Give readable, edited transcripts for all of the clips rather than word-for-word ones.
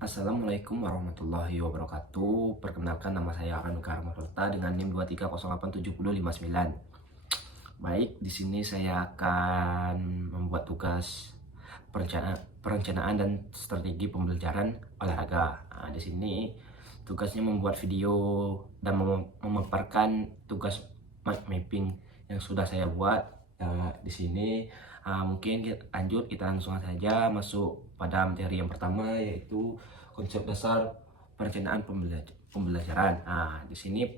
Assalamualaikum warahmatullahi wabarakatuh. Perkenalkan, nama saya Anuka Rahmaperta dengan NIM 2308759. Baik, di sini saya akan membuat tugas perencanaan dan strategi pembelajaran olahraga. Nah, di sini tugasnya membuat video dan memaparkan tugas mind mapping yang sudah saya buat. Di sini mungkin kita langsung saja masuk pada materi yang pertama, yaitu konsep dasar perencanaan pembelajaran. Di sini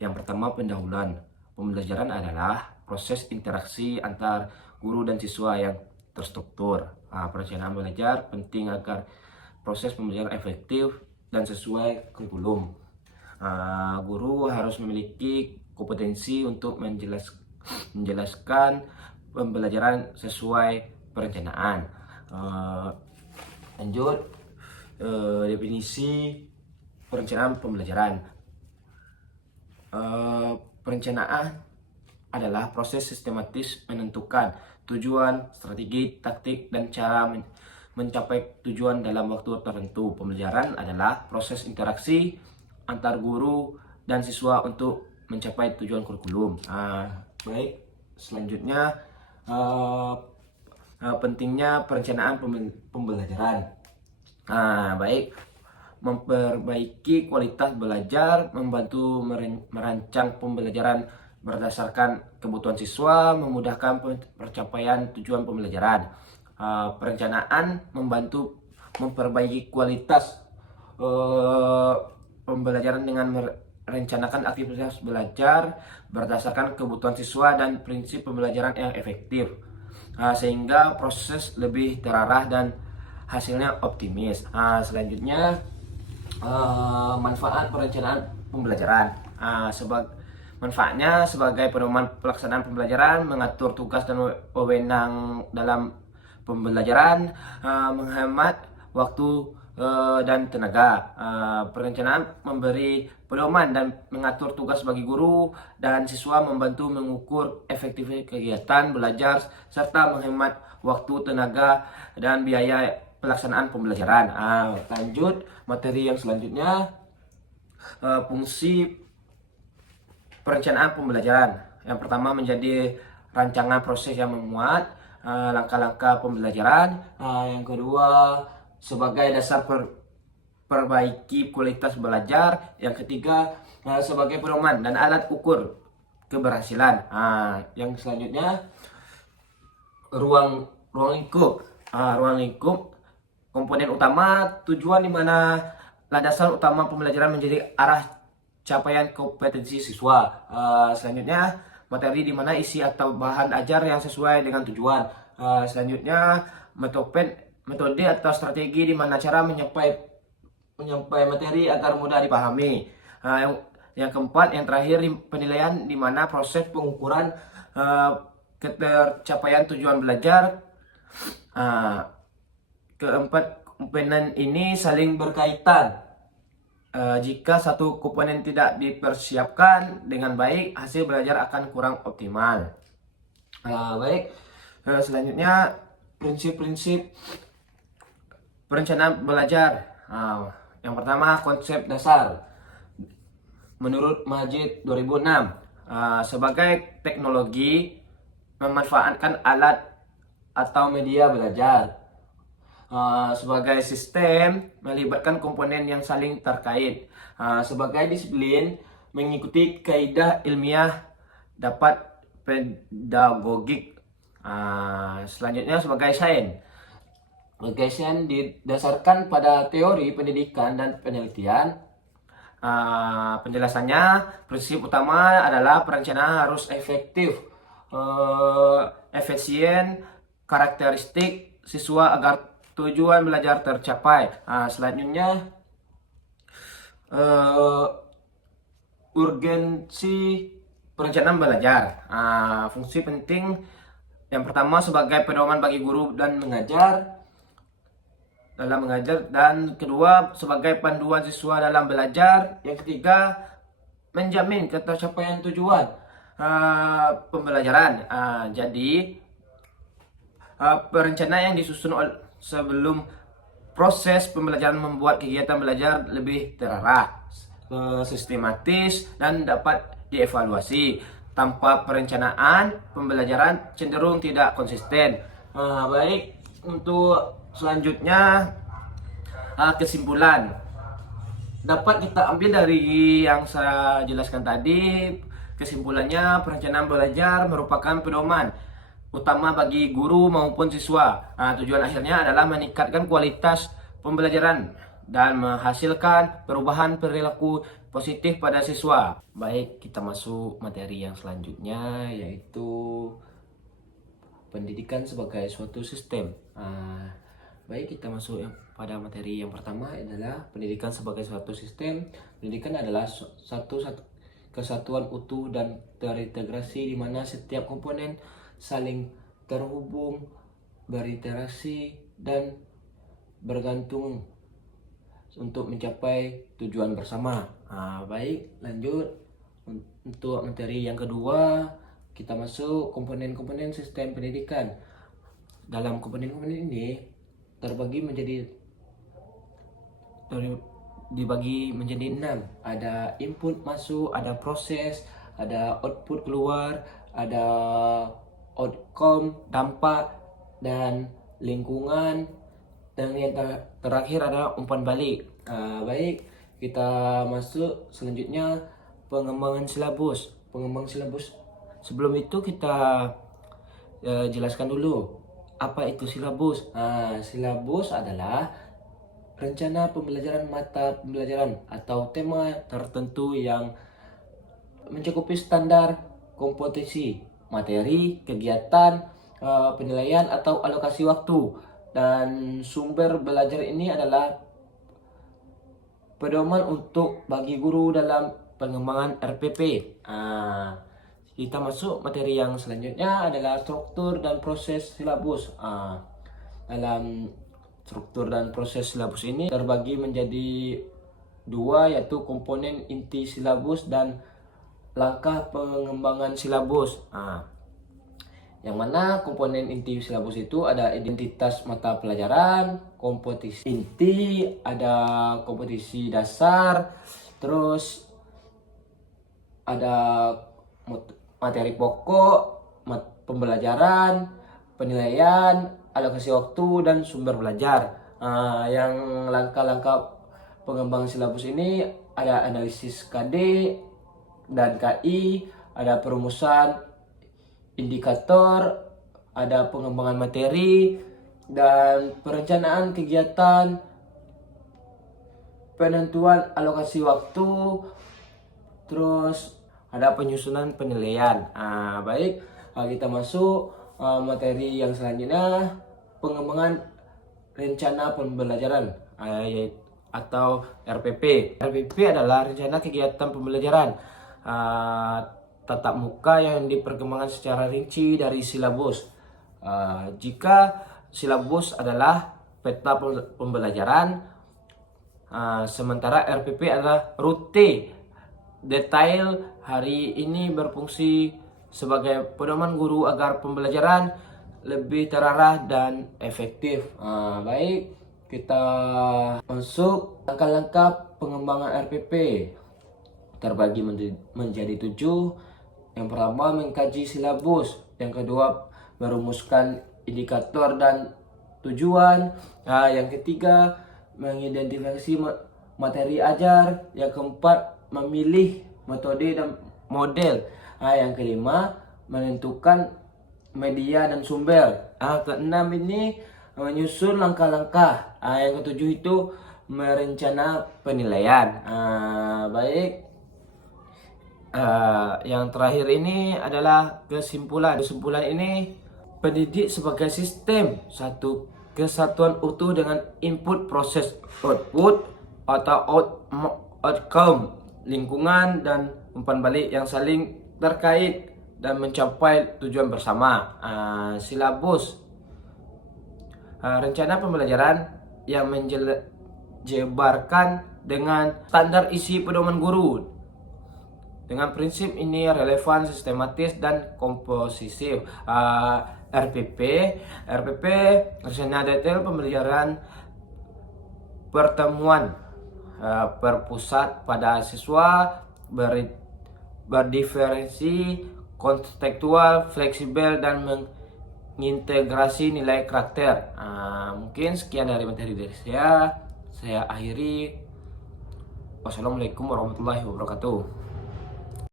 yang pertama, pendahuluan. Pembelajaran adalah proses interaksi antar guru dan siswa yang terstruktur. Perencanaan belajar penting agar proses pembelajaran efektif dan sesuai kurikulum. Guru harus memiliki kompetensi untuk menjelaskan pembelajaran sesuai perencanaan. Lanjut, definisi perencanaan pembelajaran. Perencanaan adalah proses sistematis menentukan tujuan, strategi, taktik, dan cara mencapai tujuan dalam waktu tertentu. Pembelajaran adalah proses interaksi antar guru dan siswa untuk mencapai tujuan kurikulum. Baik, selanjutnya pentingnya perencanaan pembelajaran. Baik, memperbaiki kualitas belajar, membantu merancang pembelajaran berdasarkan kebutuhan siswa, memudahkan pencapaian tujuan pembelajaran. Perencanaan membantu memperbaiki kualitas pembelajaran dengan merencanakan aktivitas belajar berdasarkan kebutuhan siswa dan prinsip pembelajaran yang efektif, sehingga proses lebih terarah dan hasilnya optimis. Selanjutnya, manfaat perencanaan pembelajaran. Manfaatnya sebagai pedoman pelaksanaan pembelajaran, mengatur tugas dan wewenang dalam pembelajaran, menghemat waktu dan tenaga. Perencanaan memberi pedoman dan mengatur tugas bagi guru dan siswa, membantu mengukur efektivitas kegiatan belajar serta menghemat waktu, tenaga, dan biaya pelaksanaan pembelajaran. Lanjut materi yang selanjutnya, fungsi perencanaan pembelajaran. Yang pertama, menjadi rancangan proses yang memuat langkah-langkah pembelajaran. Yang kedua, sebagai dasar perbaiki kualitas belajar. Yang ketiga, sebagai pedoman dan alat ukur keberhasilan. Yang selanjutnya, ruang lingkup. Ruang lingkup komponen utama, tujuan di mana landasan utama pembelajaran menjadi arah capaian kompetensi siswa. Selanjutnya, materi di mana isi atau bahan ajar yang sesuai dengan tujuan. Selanjutnya, metode atau strategi di mana cara menyampai materi agar mudah dipahami. Yang keempat, yang terakhir, penilaian di mana proses pengukuran ketercapaian tujuan belajar. Keempat komponen ini saling berkaitan. Jika satu komponen tidak dipersiapkan dengan baik, hasil belajar akan kurang optimal. Baik, selanjutnya prinsip-prinsip perencanaan belajar. Yang pertama, konsep dasar. Menurut Majid 2006, sebagai teknologi memanfaatkan alat atau media belajar. Sebagai sistem melibatkan komponen yang saling terkait. Sebagai disiplin mengikuti kaidah ilmiah dapat pedagogik. Selanjutnya, sebagai sains. Sebagai sains didasarkan pada teori pendidikan dan penelitian. Penjelasannya, prinsip utama adalah perencanaan harus efektif, efisien, karakteristik siswa agar tujuan belajar tercapai. Selanjutnya, urgensi perencanaan belajar. Fungsi penting yang pertama, sebagai pedoman bagi guru dan dalam mengajar, dan kedua, sebagai panduan siswa dalam belajar. Yang ketiga, menjamin ketercapaian tujuan pembelajaran. Jadi perencanaan yang disusun sebelum proses pembelajaran membuat kegiatan belajar lebih terarah, sistematis, dan dapat dievaluasi. Tanpa perencanaan, pembelajaran cenderung tidak konsisten. Baik, untuk selanjutnya kesimpulan dapat kita ambil dari yang saya jelaskan tadi. Kesimpulannya, perencanaan belajar merupakan pedoman utama bagi guru maupun siswa. Tujuan akhirnya adalah meningkatkan kualitas pembelajaran dan menghasilkan perubahan perilaku positif pada siswa. Baik, kita masuk materi yang selanjutnya, yaitu pendidikan sebagai suatu sistem. Baik, kita masuk pada materi yang pertama adalah pendidikan sebagai suatu sistem. Pendidikan adalah satu kesatuan utuh dan terintegrasi di mana setiap komponen saling terhubung, berinteraksi, dan bergantung untuk mencapai tujuan bersama. Baik, lanjut untuk materi yang kedua, kita masuk komponen-komponen sistem pendidikan. Dalam komponen-komponen ini dibagi menjadi 6. Ada input masuk, ada proses, ada output keluar, ada outcome, dampak, dan lingkungan, dan yang terakhir ada umpan balik. Baik, kita masuk selanjutnya pengembangan silabus. Sebelum itu kita jelaskan dulu apa itu silabus. Silabus adalah rencana pembelajaran mata pembelajaran atau tema tertentu yang mencakupi standar kompetensi, materi, kegiatan, penilaian atau alokasi waktu. Dan sumber belajar ini adalah pedoman untuk bagi guru dalam pengembangan RPP. Kita masuk materi yang selanjutnya adalah struktur dan proses silabus. Dalam struktur dan proses silabus ini terbagi menjadi 2, yaitu komponen inti silabus dan langkah pengembangan silabus. Yang mana komponen inti silabus itu ada identitas mata pelajaran, kompetensi inti, ada kompetensi dasar, terus ada materi pokok, pembelajaran, penilaian, alokasi waktu, dan sumber belajar. Yang langkah-langkah pengembangan silabus ini ada analisis KD dan KI, ada perumusan indikator, ada pengembangan materi, dan perencanaan kegiatan, penentuan alokasi waktu, terus ada penyusunan penilaian. Baik, kita masuk materi yang selanjutnya, pengembangan rencana pembelajaran atau RPP. RPP adalah rencana kegiatan pembelajaran tatap muka yang diperkembangkan secara rinci dari silabus. Jika silabus adalah peta pembelajaran, sementara RPP adalah rute detail. Hari ini berfungsi sebagai pedoman guru agar pembelajaran lebih terarah dan efektif. Baik, kita masuk langkah-langkah pengembangan RPP. Terbagi menjadi 7. Yang pertama, mengkaji silabus. Yang kedua, merumuskan indikator dan tujuan. Yang ketiga, mengidentifikasi materi ajar. Yang keempat, memilih metode dan model. Yang kelima, menentukan media dan sumber. Keenam ini menyusun langkah-langkah. Yang ketujuh itu merencana penilaian. Baik. Yang terakhir ini adalah kesimpulan. Kesimpulan ini, pendidik sebagai sistem satu kesatuan utuh dengan input, proses, output atau outcome, lingkungan, dan umpan balik yang saling terkait dan mencapai tujuan bersama. Silabus, rencana pembelajaran yang menjabarkan dengan standar isi pedoman guru. Dengan prinsip ini relevan, sistematis, dan komposisif. RPP rencana detail pembelajaran pertemuan berpusat pada siswa, berdiferensi, kontekstual, fleksibel, dan mengintegrasi nilai karakter. Mungkin sekian dari materi dari saya. Saya akhiri. Wassalamualaikum warahmatullahi wabarakatuh.